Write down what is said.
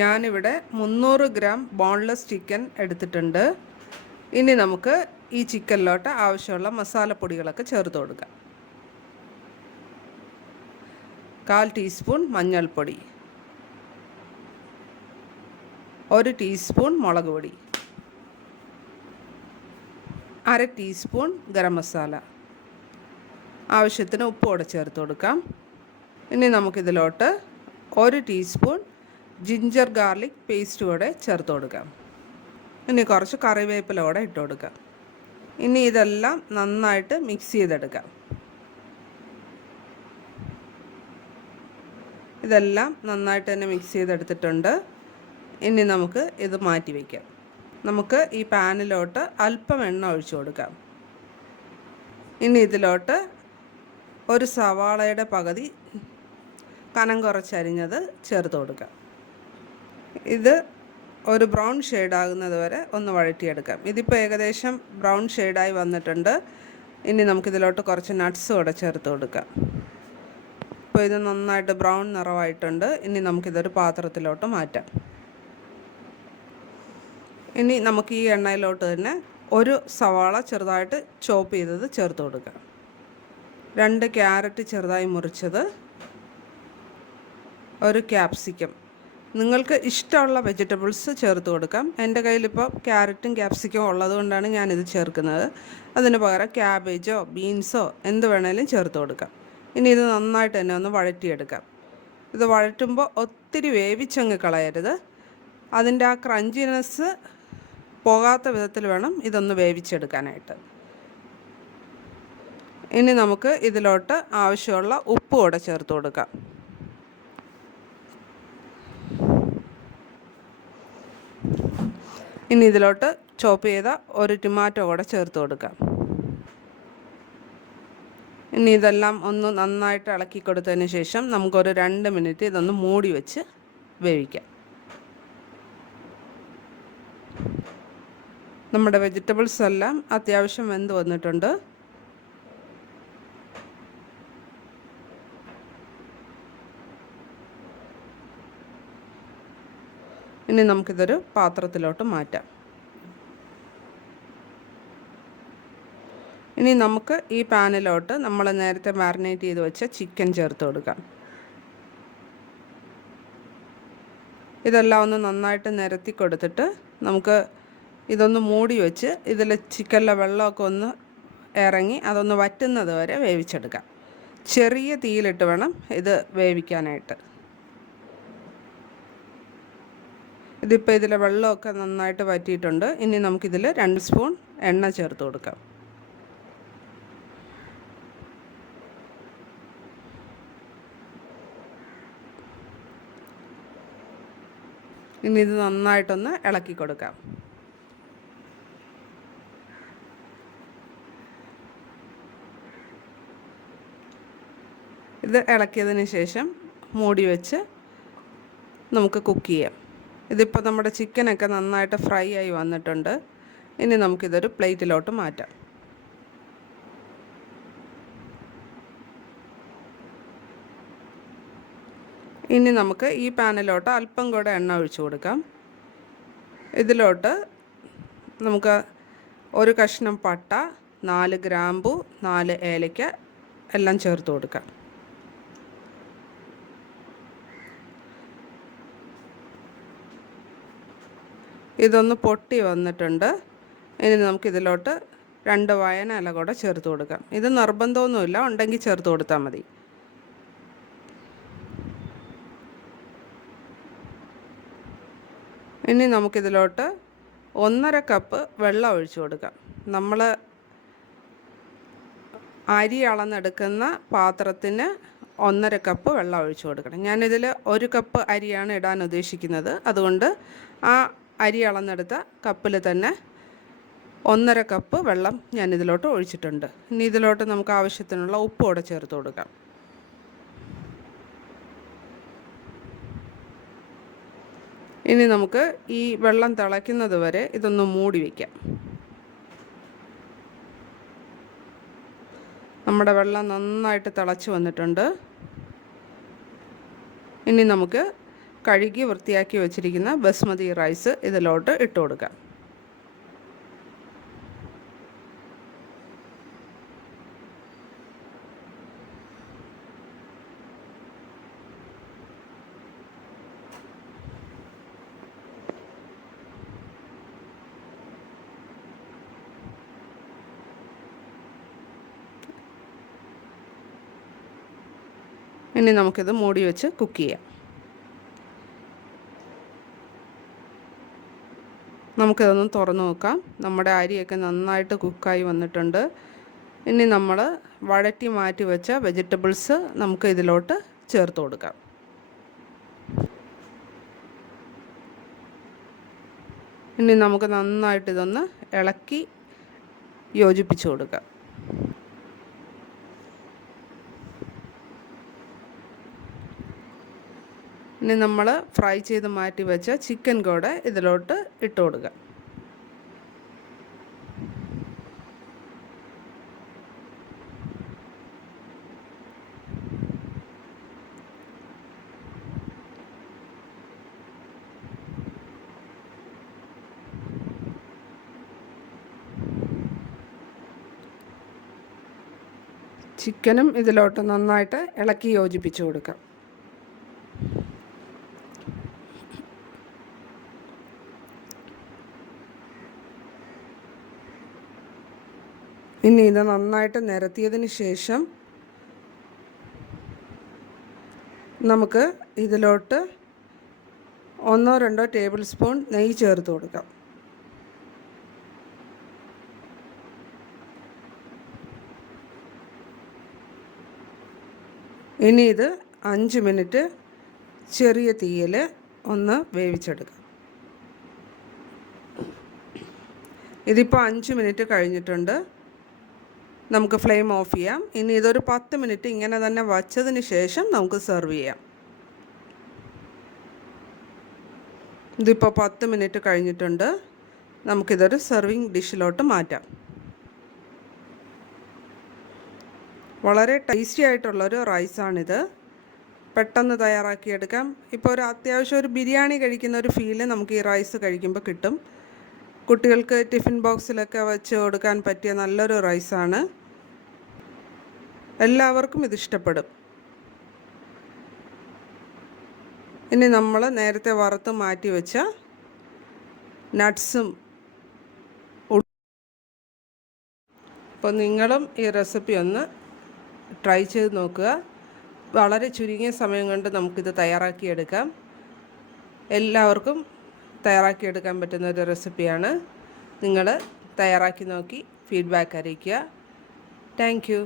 ഞാനിവിടെ 300 gram boneless chicken എടുത്തിട്ടുണ്ട്. ഇനി നമുക്ക് ഈ ചിക്കനിലോട്ട് ആവശ്യമുള്ള മസാലപ്പൊടികളൊക്കെ ചേർത്ത് കൊടുക്കാം. 1/4 ടീസ്പൂൺ മഞ്ഞൾപ്പൊടി, 1 ടീസ്പൂൺ മുളക് പൊടി, 1/2 ടീസ്പൂൺ ഗരം മസാല, ആവശ്യത്തിന് ഉപ്പോടെ ചേർത്ത് കൊടുക്കാം. ഇനി നമുക്കിതിലോട്ട് 1 ടീസ്പൂൺ ജിഞ്ചർ ഗാർലിക് പേസ്റ്റ് കൂടെ ചേർത്ത് കൊടുക്കാം. ഇനി കുറച്ച് കറിവേപ്പില കൂടെ ഇട്ട് കൊടുക്കാം. ഇനി ഇതെല്ലാം നന്നായിട്ട് മിക്സ് ചെയ്തെടുക്കാം. ഇതെല്ലാം നന്നായിട്ട് തന്നെ മിക്സ് ചെയ്തെടുത്തിട്ടുണ്ട്. ഇനി നമുക്ക് ഇത് മാറ്റി വയ്ക്കാം. നമുക്ക് ഈ പാനിലോട്ട് അല്പം എണ്ണ ഒഴിച്ചു കൊടുക്കാം. ഇനി ഇതിലോട്ട് ഒരു സവാളയുടെ പകുതി കനം കുറച്ചരിഞ്ഞത് ചേർത്ത് കൊടുക്കാം. ഇത് ഒരു ബ്രൗൺ ഷെയ്ഡാകുന്നത് വരെ ഒന്ന് വഴറ്റിയെടുക്കാം. ഇതിപ്പോൾ ഏകദേശം ബ്രൗൺ ഷെയ്ഡായി വന്നിട്ടുണ്ട്. ഇനി നമുക്കിതിലോട്ട് കുറച്ച് നട്ട്സ് കൂടെ ചേർത്ത് കൊടുക്കാം. ഇപ്പോൾ ഇത് നന്നായിട്ട് ബ്രൗൺ നിറമായിട്ടുണ്ട്. ഇനി നമുക്കിതൊരു പാത്രത്തിലോട്ട് മാറ്റാം. ഇനി നമുക്ക് ഈ എണ്ണയിലോട്ട് തന്നെ ഒരു സവാള ചെറുതായിട്ട് ചോപ്പ് ചെയ്തത് ചേർത്ത് കൊടുക്കാം. 2 ക്യാരറ്റ് ചെറുതായി മുറിച്ചത്, 1 ക്യാപ്സിക്കം. നിങ്ങൾക്ക് ഇഷ്ടമുള്ള വെജിറ്റബിൾസ് ചേർത്ത് കൊടുക്കാം. എൻ്റെ കയ്യിലിപ്പോൾ ക്യാരറ്റും ക്യാപ്സിക്കവും ഉള്ളതുകൊണ്ടാണ് ഞാനിത് ചേർക്കുന്നത്. അതിന് പകരം ക്യാബേജോ ബീൻസോ എന്ത് വേണേലും ചേർത്ത് കൊടുക്കാം. ഇനി ഇത് നന്നായിട്ട് തന്നെ ഒന്ന് വഴറ്റിയെടുക്കാം. ഇത് വഴറ്റുമ്പോൾ ഒത്തിരി വേവിച്ചങ്ങ് കളയരുത്. അതിൻ്റെ ആ ക്രഞ്ചിനെസ് പോകാത്ത വിധത്തിൽ വേണം ഇതൊന്ന് വേവിച്ചെടുക്കാനായിട്ട്. ഇനി നമുക്ക് ഇതിലോട്ട് ആവശ്യമുള്ള ഉപ്പ് കൂടെ ചേർത്ത് കൊടുക്കാം. ഇനി ഇതിലോട്ട് ചോപ്പ് ചെയ്ത 1 ടൊമാറ്റോ കൂടെ ചേർത്ത് കൊടുക്കാം. ഇനി ഇതെല്ലാം ഒന്ന് നന്നായിട്ട് ഇളക്കി കൊടുത്തതിന് ശേഷം നമുക്കൊരു 2 മിനിറ്റ് ഇതൊന്ന് മൂടി വെച്ച് വേവിക്കാം. നമ്മുടെ വെജിറ്റബിൾസ് എല്ലാം അത്യാവശ്യം വെന്ത് വന്നിട്ടുണ്ട്. ഇനി നമുക്കിതൊരു പാത്രത്തിലോട്ട് മാറ്റാം. ഇനി നമുക്ക് ഈ പാനിലോട്ട് നമ്മൾ നേരത്തെ മാരിനേറ്റ് ചെയ്ത് വെച്ച ചിക്കൻ ചേർത്ത് കൊടുക്കാം. ഇതെല്ലാം ഒന്ന് നന്നായിട്ട് നിരത്തി കൊടുത്തിട്ട് നമുക്ക് ഇതൊന്ന് മൂടി വെച്ച് ഇതിൽ ചിക്കനിലെ വെള്ളമൊക്കെ ഒന്ന് ഇറങ്ങി അതൊന്ന് വറ്റുന്നത് വരെ വേവിച്ചെടുക്കാം. ചെറിയ തീയിലിട്ട് വേണം ഇത് വേവിക്കാനായിട്ട്. ഇതിപ്പോൾ ഇതിലെ വെള്ളമൊക്കെ നന്നായിട്ട് വറ്റിയിട്ടുണ്ട്. ഇനി നമുക്കിതിൽ 2 സ്പൂൺ എണ്ണ ചേർത്ത് കൊടുക്കാം. ഇനി ഇത് നന്നായിട്ടൊന്ന് ഇളക്കി കൊടുക്കാം. ഇത് ഇളക്കിയതിന് ശേഷം മൂടി വെച്ച് നമുക്ക് കുക്ക് ചെയ്യാം. ഇതിപ്പോൾ നമ്മുടെ ചിക്കനൊക്കെ നന്നായിട്ട് ഫ്രൈ ആയി വന്നിട്ടുണ്ട്. ഇനി നമുക്കിതൊരു പ്ലേറ്റിലോട്ട് മാറ്റാം. ഇനി നമുക്ക് ഈ പാനിലോട്ട് അല്പം കൂടെ എണ്ണ ഒഴിച്ചു കൊടുക്കാം. ഇതിലോട്ട് നമുക്ക് 1 കഷ്ണം പട്ട, 4 ഗ്രാമ്പു, 4 ഏലയ്ക്ക എല്ലാം ചേർത്ത് കൊടുക്കാം. ഇതൊന്ന് പൊട്ടി വന്നിട്ടുണ്ട്. ഇനി നമുക്കിതിലോട്ട് 2 വയന ഇല കൂടെ ചേർത്ത് കൊടുക്കാം. ഇത് നിർബന്ധമൊന്നുമില്ല, ഉണ്ടെങ്കിൽ ചേർത്ത് കൊടുത്താൽ മതി. ഇനി നമുക്കിതിലോട്ട് 1.5 കപ്പ് വെള്ളം ഒഴിച്ചു കൊടുക്കാം. നമ്മൾ അരി അളന്നെടുക്കുന്ന പാത്രത്തിന് 1.5 കപ്പ് വെള്ളം ഒഴിച്ചു കൊടുക്കണം. ഞാനിതിൽ 1 കപ്പ് അരിയാണ് ഇടാൻ ഉദ്ദേശിക്കുന്നത്. അതുകൊണ്ട് ആ അരി അളന്നെടുത്ത കപ്പിൽ തന്നെ 1.5 കപ്പ് വെള്ളം ഞാനിതിലോട്ട് ഒഴിച്ചിട്ടുണ്ട്. ഇനി ഇതിലോട്ട് നമുക്ക് ആവശ്യത്തിനുള്ള ഉപ്പ് കൂടെ ചേർത്ത് കൊടുക്കാം. ഇനി നമുക്ക് ഈ വെള്ളം തിളയ്ക്കുന്നത് വരെ ഇതൊന്ന് മൂടി വയ്ക്കാം. നമ്മുടെ വെള്ളം നന്നായിട്ട് തിളച്ച് വന്നിട്ടുണ്ട്. ഇനി നമുക്ക് കഴുകി വൃത്തിയാക്കി വെച്ചിരിക്കുന്ന ബസ്മതി റൈസ് ഇതിലോട്ട് ഇട്ട് കൊടുക്കാം. ഇനി നമുക്കിത് മൂടി വെച്ച് കുക്ക് ചെയ്യാം. നമുക്കിതൊന്ന് തുറന്ന് നോക്കാം. നമ്മുടെ അരിയൊക്കെ നന്നായിട്ട് കുക്കായി വന്നിട്ടുണ്ട്. ഇനി നമ്മൾ വഴറ്റി മാറ്റി വെച്ച വെജിറ്റബിൾസ് നമുക്ക് ഇതിലോട്ട് ചേർത്ത് കൊടുക്കാം. ഇനി നമുക്ക് നന്നായിട്ട് ഇതൊന്ന് ഇളക്കി യോജിപ്പിച്ച് കൊടുക്കാം. ഇനി നമ്മൾ ഫ്രൈ ചെയ്ത് മാറ്റി വെച്ച ചിക്കൻ കൂടെ ഇതിലോട്ട് ഇട്ട് കൊടുക്കുക. ചിക്കനും ഇതിലോട്ട് നന്നായിട്ട് ഇളക്കി യോജിപ്പിച്ച് കൊടുക്കാം. ഇനി ഇത് നന്നായിട്ട് നിരത്തിയതിന് ശേഷം നമുക്ക് ഇതിലോട്ട് 1-2 ടേബിൾ സ്പൂൺ നെയ്യ് ചേർത്ത് കൊടുക്കാം. ഇനി ഇത് 5 മിനിറ്റ് ചെറിയ തീയിൽ ഒന്ന് വേവിച്ചെടുക്കാം. ഇതിപ്പോൾ 5 മിനിറ്റ് കഴിഞ്ഞിട്ടുണ്ട്. നമുക്ക് ഫ്ലെയിം ഓഫ് ചെയ്യാം. ഇനി ഇതൊരു 10 മിനിറ്റ് ഇങ്ങനെ തന്നെ വച്ചതിന് ശേഷം നമുക്ക് സെർവ് ചെയ്യാം. ഇതിപ്പോൾ 10 മിനിറ്റ് കഴിഞ്ഞിട്ടുണ്ട്. നമുക്കിതൊരു സെർവിങ് ഡിഷിലോട്ട് മാറ്റാം. വളരെ ടേസ്റ്റി ആയിട്ടുള്ളൊരു റൈസാണിത്. പെട്ടെന്ന് തയ്യാറാക്കിയെടുക്കാം. ഇപ്പോൾ ഒരു അത്യാവശ്യം ഒരു ബിരിയാണി കഴിക്കുന്ന ഒരു ഫീല് നമുക്ക് ഈ റൈസ് കഴിക്കുമ്പോൾ കിട്ടും. കുട്ടികൾക്ക് ടിഫിൻ ബോക്സിലൊക്കെ വെച്ച് കൊടുക്കാൻ പറ്റിയ നല്ലൊരു റൈസാണ്. എല്ലാവർക്കും ഇതിഷ്ടപ്പെടും. ഇനി നമ്മൾ നേരത്തെ വറുത്ത് മാറ്റി വെച്ച നട്ട്സും. അപ്പോൾ നിങ്ങളും ഈ റെസിപ്പി ഒന്ന് ട്രൈ ചെയ്ത് നോക്കുക. വളരെ ചുരുങ്ങിയ സമയം കൊണ്ട് നമുക്കിത് തയ്യാറാക്കിയെടുക്കാം. എല്ലാവർക്കും തയ്യാറാക്കിയെടുക്കാൻ പറ്റുന്ന ഒരു റെസിപ്പിയാണ്. നിങ്ങൾ തയ്യാറാക്കി നോക്കി ഫീഡ്ബാക്ക് അറിയിക്കുക. Thank you.